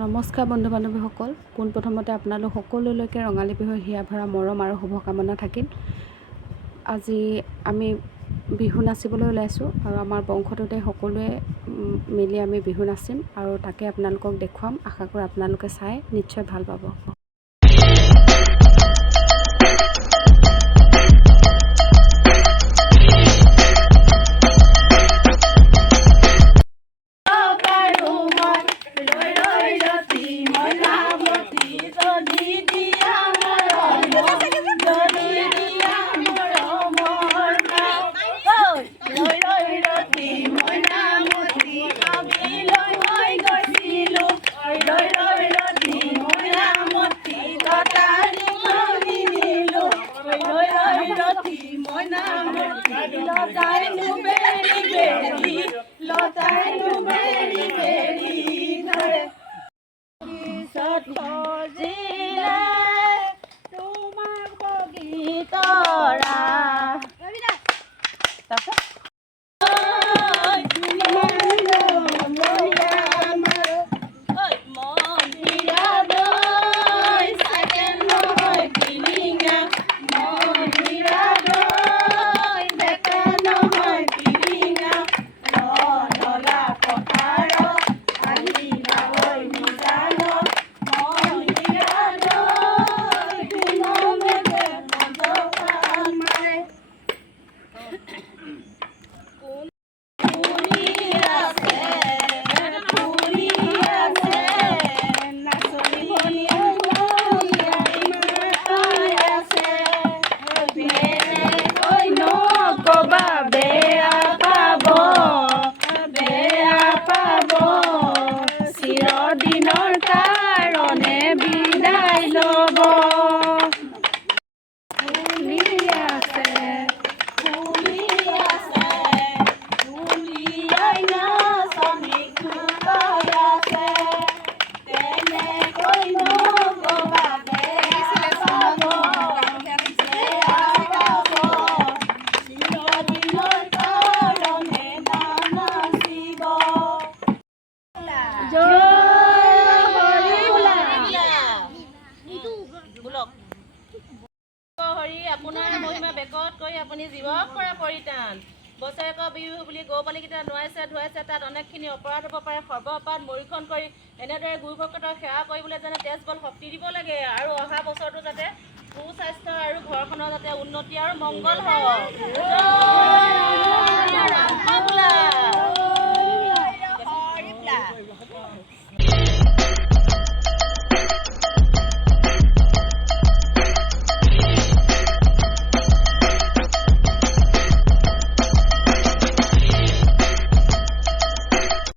নমস্কাৰ বন্ধু বান্ধৱীসকল, পোনপ্ৰথমতে আপোনালোক সকলোলৈকে ৰঙালী বিহুৰ হিয়া ভৰা মৰম আৰু শুভকামনা থাকিল। আজি আমি বিহু নাচিবলৈ ওলাইছোঁ আৰু আমাৰ বংশটোতে সকলোৱে মিলি আমি বিহু নাচিম আৰু তাকে আপোনালোকক দেখুৱাম। আশা কৰোঁ আপোনালোকে চাই নিশ্চয় ভাল পাব। আপোনাৰ মহিমা বেকত কৰি আপুনি জীৱক কৰা পৰিত্ৰাণ। বছৰেকৰ বিহু বুলি গৌপালিকেইটা নোৱাইছে ধুৱাইছে, তাত অনেকখিনি অপৰাধ হ'ব পাৰে। সৰ্ব অপৰাধ মৰীক্ষণ কৰি এনেদৰে গুৰু ভকতক সেৱা কৰিবলৈ যাতে তেজ বল শক্তি দিব লাগে আৰু অহা বছৰটো যাতে সুস্বাস্থ্য আৰু ঘৰখনৰ যাতে উন্নতি আৰু মংগল হওক।